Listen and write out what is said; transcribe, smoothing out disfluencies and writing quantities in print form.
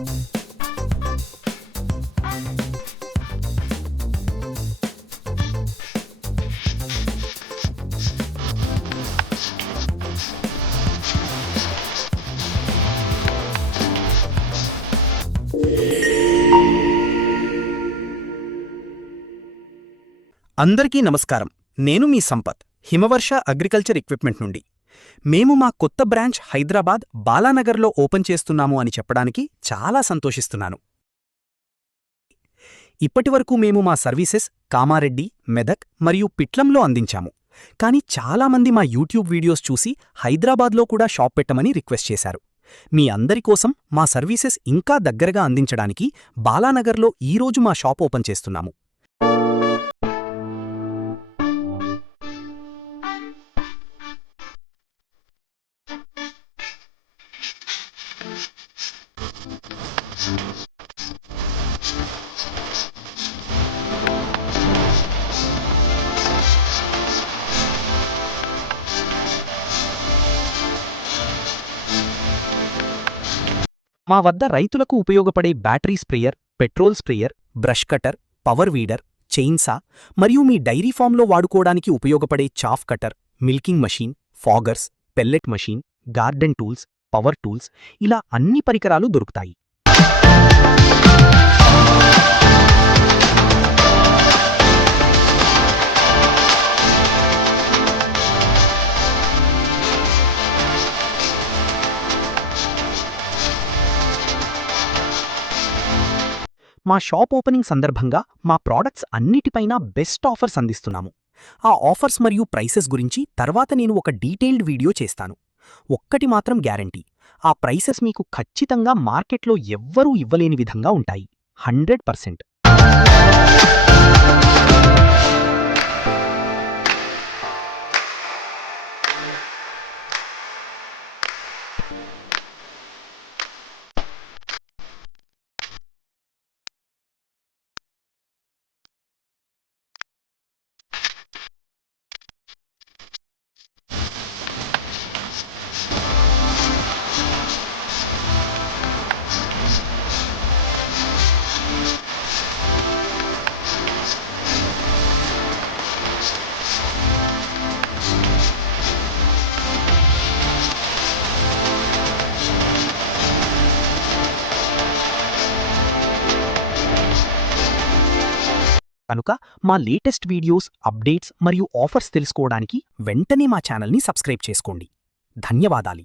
అందరికీ నమస్కారం. నేను మీ సంపత్, హిమవర్ష అగ్రికల్చర్ ఎక్విప్మెంట్ నుండి. మేము మా కొత్త బ్రాంచ్ హైదరాబాద్ బాలానగర్లో ఓపెన్ చేస్తున్నాము అని చెప్పడానికి చాలా సంతోషిస్తున్నాను. ఇప్పటివరకు మేము మా సర్వీసెస్ కామారెడ్డి, మెదక్ మరియు పిట్లంలో అందించాము. కానీ చాలామంది మా యూట్యూబ్ వీడియోస్ చూసి హైదరాబాద్లో కూడా షాప్ పెట్టమని రిక్వెస్ట్ చేశారు. మీ అందరి కోసం మా సర్వీసెస్ ఇంకా దగ్గరగా అందించడానికి బాలానగర్లో ఈరోజు మా షాప్ ఓపెన్ చేస్తున్నాము. మా వద్ద రైతులకు ఉపయోగపడే battery sprayer, petrol sprayer, brush cutter, power weeder, chainsaw మరియు మీ డైరీ ఫామ్లో వాడుకోవడానికి ఉపయోగపడే chaff cutter, milking machine, foggers, pellet machine, garden tools, power tools ఇలా అన్ని పరికరాలు దొరుకుతాయి. మా షాప్ ఓపెనింగ్ సందర్భంగా మా ప్రాడక్ట్స్ అన్నిటిపైనా బెస్ట్ ఆఫర్స్ అందిస్తున్నాము. ఆ ఆఫర్స్ మరియు ప్రైసెస్ గురించి తర్వాత నేను ఒక డీటెయిల్డ్ వీడియో చేస్తాను. ఒక్కటి మాత్రం గ్యారంటీ, ఆ ప్రైసెస్ మీకు ఖచ్చితంగా మార్కెట్లో ఎవ్వరూ ఇవ్వలేని విధంగా ఉంటాయి. 100%. కనుక మా లేటెస్ట్ వీడియోస్, అప్డేట్స్ మరియు ఆఫర్స్ తెలుసుకోవడానికి వెంటనే మా ఛానల్ని సబ్స్క్రైబ్ చేసుకోండి. ధన్యవాదాలు.